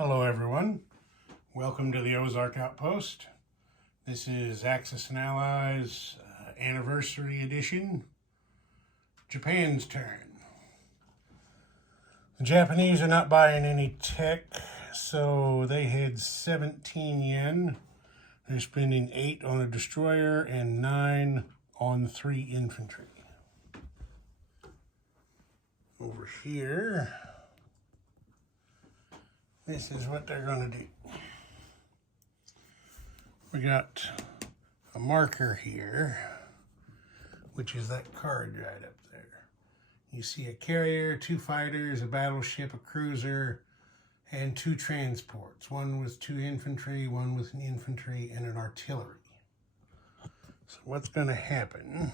Hello everyone, welcome to the Ozark Outpost. This is Axis and Allies Anniversary Edition, Japan's turn. The Japanese are not buying any tech, so they had 17 yen. They're spending 8 on a destroyer and 9 on 3 infantry. Over here, this is what they're going to do. We got a marker here, which is that card right up there. You see a carrier, 2 fighters, a battleship, a cruiser, and 2 transports. One with 2 infantry, one with an infantry, and an artillery. So what's going to happen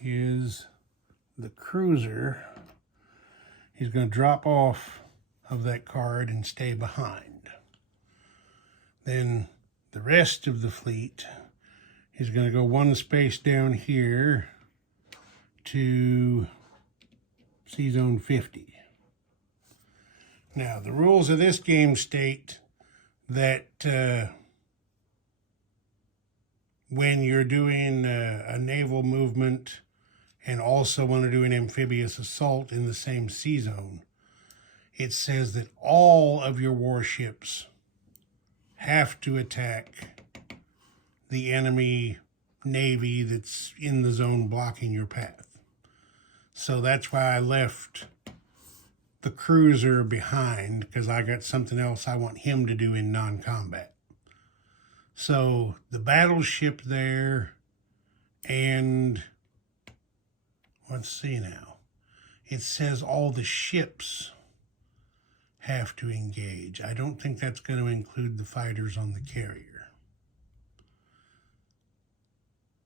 is the cruiser is going to drop off of that card and stay behind. Then the rest of the fleet is going to go 1 space down here to Sea Zone 50. Now, the rules of this game state that when you're doing a naval movement and also want to do an amphibious assault in the same sea zone, it says that all of your warships have to attack the enemy navy that's in the zone blocking your path. So that's why I left the cruiser behind, because I got something else I want him to do in non-combat. So the battleship there, and let's see now. It says all the ships have to engage. I don't think that's going to include the fighters on the carrier.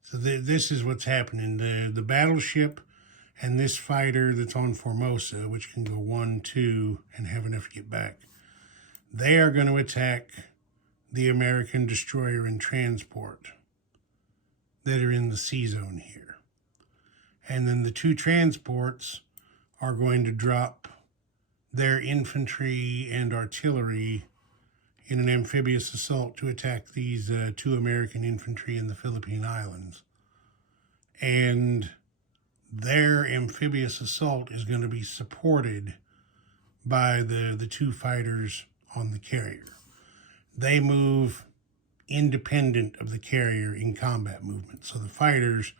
So this is what's happening. The battleship and this fighter that's on Formosa, which can go 1, 2, and have enough to get back, they are going to attack the American destroyer and transport that are in the sea zone here. And then the 2 transports are going to drop their infantry and artillery in an amphibious assault to attack these 2 American infantry in the Philippine Islands. And their amphibious assault is going to be supported by the 2 fighters on the carrier. They move independent of the carrier in combat movement. So the fighters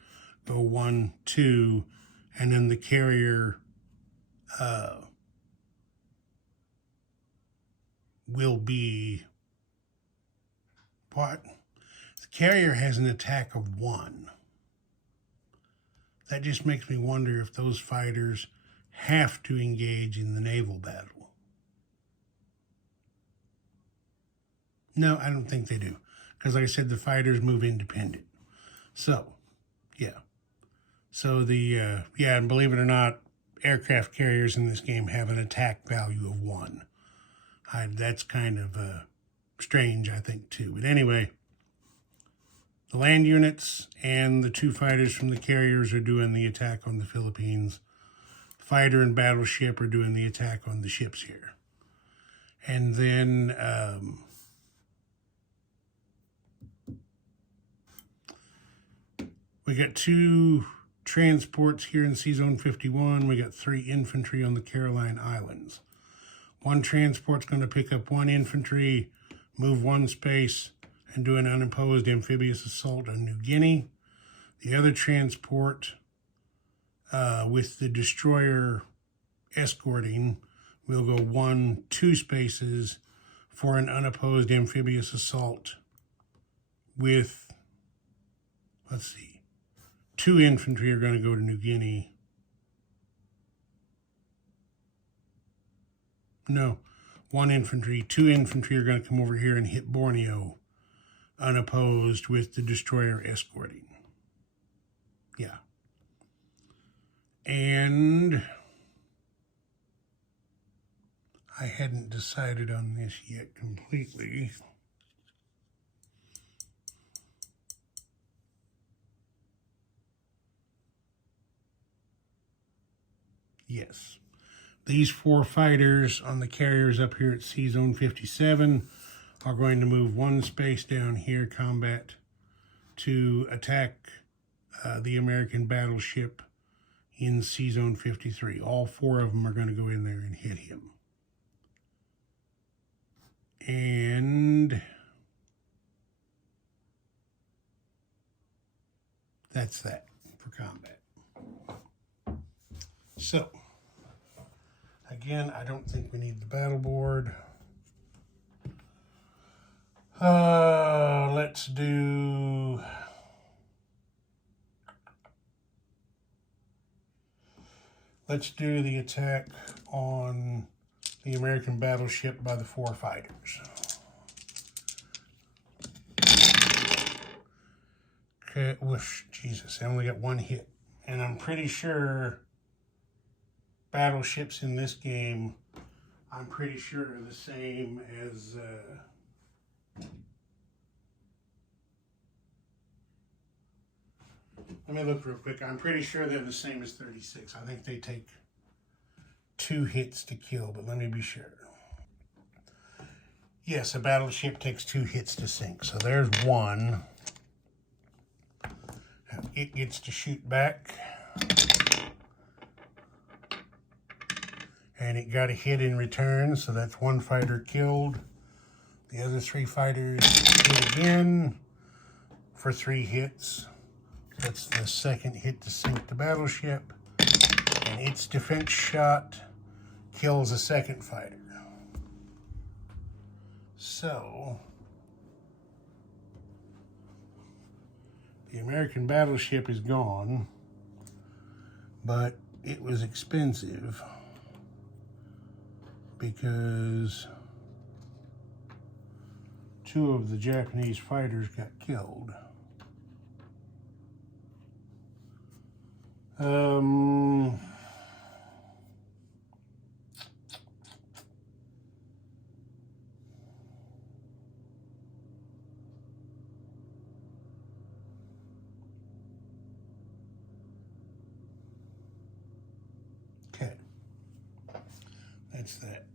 go 1, 2, and then the carrier will be what? The carrier has an attack of 1. That just makes me wonder if those fighters have to engage in the naval battle. No, I don't think they do. Because like I said, the fighters move independent. So, yeah. So and believe it or not, aircraft carriers in this game have an attack value of 1. That's kind of strange, I think, too. But anyway, the land units and the 2 fighters from the carriers are doing the attack on the Philippines. Fighter and battleship are doing the attack on the ships here. And then we got 2 transports here in Sea Zone 51. We got 3 infantry on the Caroline Islands. 1 transport's going to pick up 1 infantry, move 1 space, and do an unopposed amphibious assault on New Guinea. The other transport, with the destroyer escorting, will go 1, 2 spaces for an unopposed amphibious assault with, let's see, 2 infantry are going to go to New Guinea. No, 1 infantry, 2 infantry are going to come over here and hit Borneo unopposed with the destroyer escorting. Yeah. And I hadn't decided on this yet completely. Yes. These 4 fighters on the carriers up here at Sea Zone 57 are going to move 1 space down here, combat, to attack the American battleship in Sea Zone 53. All 4 of them are going to go in there and hit him. And that's that for combat. So, again, I don't think we need the battle board. Let's do... Let's do the attack on the American battleship by the 4 fighters. Okay, whoosh, Jesus, I only got 1 hit. And I'm pretty sure battleships in this game, I'm pretty sure are the same as... Let me look real quick. I'm pretty sure they're the same as 36. I think they take 2 hits to kill, but let me be sure. Yes, a battleship takes 2 hits to sink. So there's 1. It gets to shoot back. And it got a hit in return, so that's 1 fighter killed. The other 3 fighters hit again for 3 hits. That's the 2nd hit to sink the battleship. And its defense shot kills a 2nd fighter. So, the American battleship is gone, but it was expensive because 2 of the Japanese fighters got killed. Okay, that's that.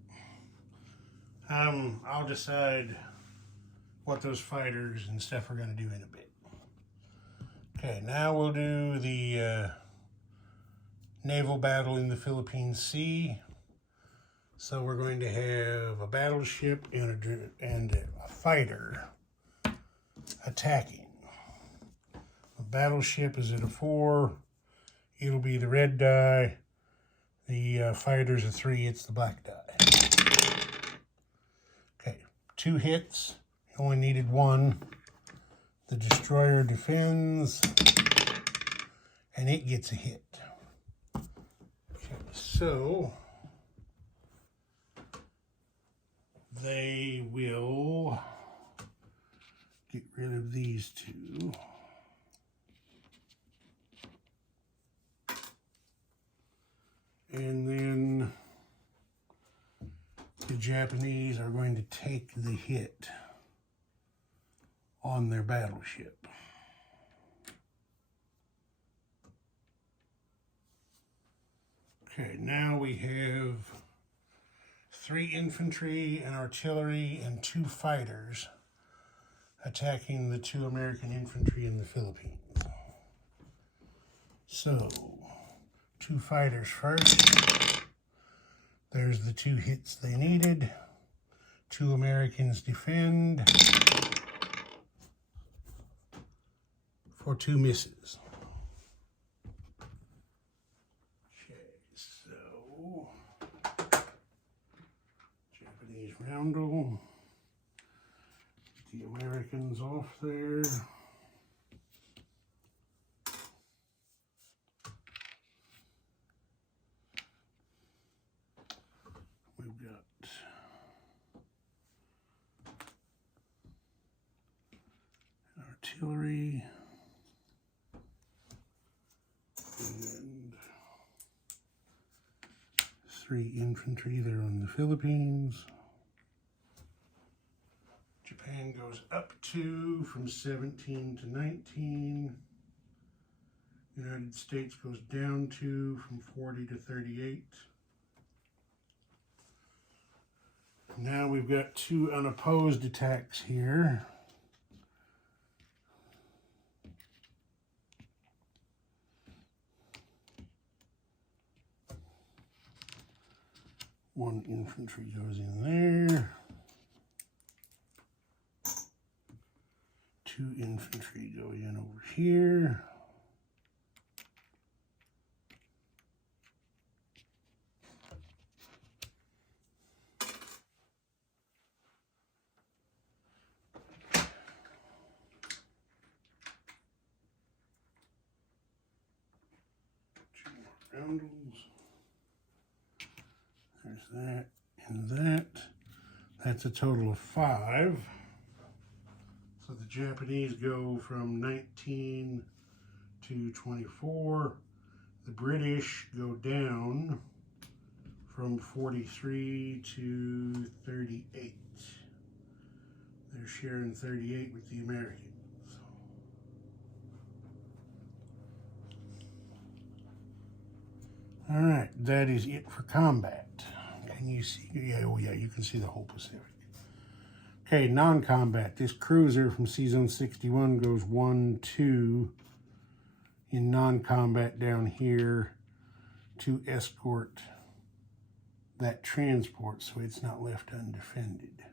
I'll decide what those fighters and stuff are going to do in a bit. Okay, now we'll do the naval battle in the Philippine Sea. So we're going to have a battleship and a fighter attacking. The battleship is at a 4. It'll be the red die. The fighter's a 3. It's the black die. Okay, 2 hits. You only needed 1. The destroyer defends, and it gets a hit. Okay, so they will get rid of these 2. And then the Japanese are going to take the hit on their battleship. Okay, now we have 3 infantry and artillery and 2 fighters attacking the 2 American infantry in the Philippines. So, 2 fighters first. There's the 2 hits they needed. 2 Americans defend for 2 misses. Okay, so Japanese roundel. Get the Americans off there. We've got artillery and 3 infantry there on the Philippines. Japan goes up 2 from 17 to 19. United States goes down 2 from 40 to 38. Now we've got two unopposed attacks here. One infantry goes in there. Two infantry go in over here. Two more roundels. There's that and that. That's a total of 5. So the Japanese go from 19 to 24. The British go down from 43 to 38. They're sharing 38 with the Americans. All right, that is it for combat. Can you see? Yeah, oh yeah, you can see the whole Pacific. Okay, non-combat. This cruiser from C-Zone 61 goes 1, 2 in non-combat down here to escort that transport so it's not left undefended.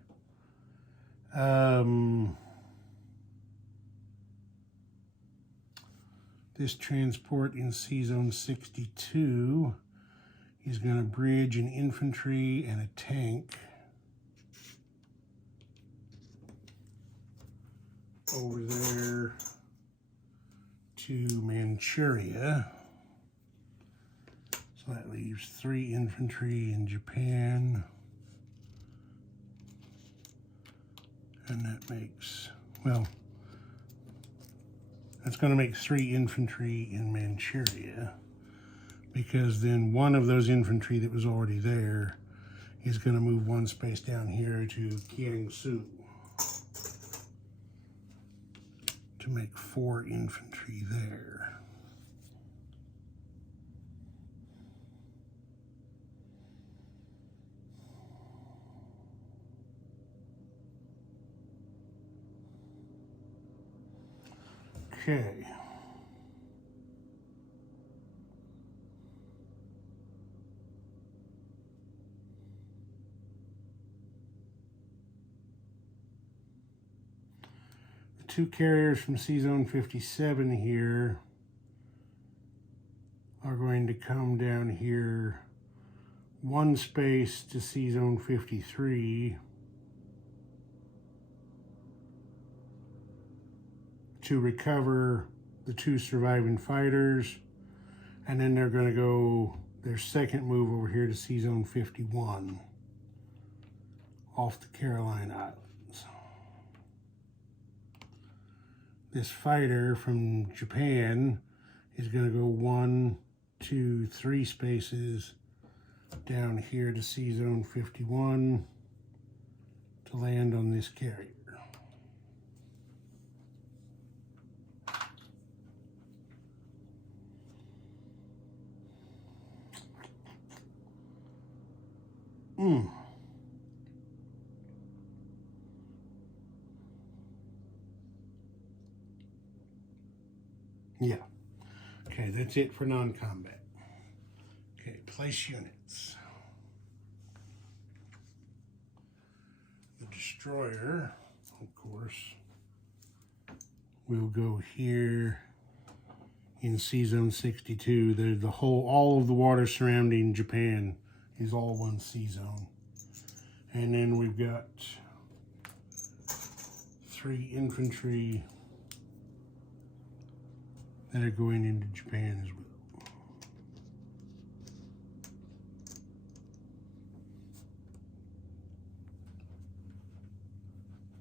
This transport in C-Zone 62 is going to bridge an infantry and a tank over there to Manchuria. So that leaves 3 infantry in Japan. And that makes, well, that's going to make 3 infantry in Manchuria, because then one of those infantry that was already there is going to move 1 space down here to Kiangsu to make 4 infantry there. Okay. The 2 carriers from C-Zone 57 here are going to come down here 1 space to C-Zone 53 to recover the 2 surviving fighters, and then they're going to go their second move over here to C-Zone 51 off the Caroline Islands. This fighter from Japan is going to go 1, 2, 3 spaces down here to C-Zone 51 to land on this carrier. Yeah. Okay, that's it for non-combat. Okay, place units. The destroyer, of course, will go here in C-Zone 62. The whole, all of the water surrounding Japan is all 1 C-Zone. And then we've got 3 infantry that are going into Japan as well.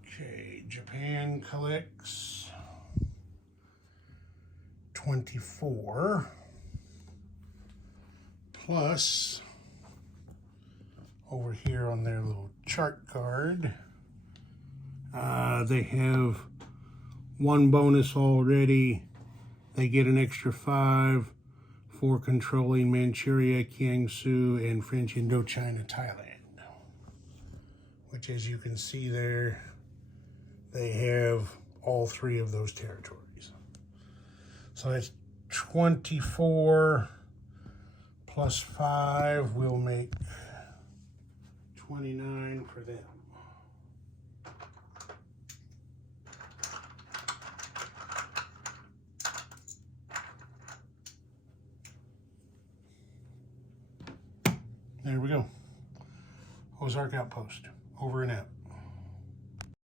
Okay, Japan collects 24 plus, over here on their little chart card, they have 1 bonus already. They get an extra 5 for controlling Manchuria, Kiangsu, and French Indochina, Thailand. which, as you can see there, they have all 3 of those territories. So that's 24 plus 5 will make 29 for them. There we go. Ozark Outpost, over and out.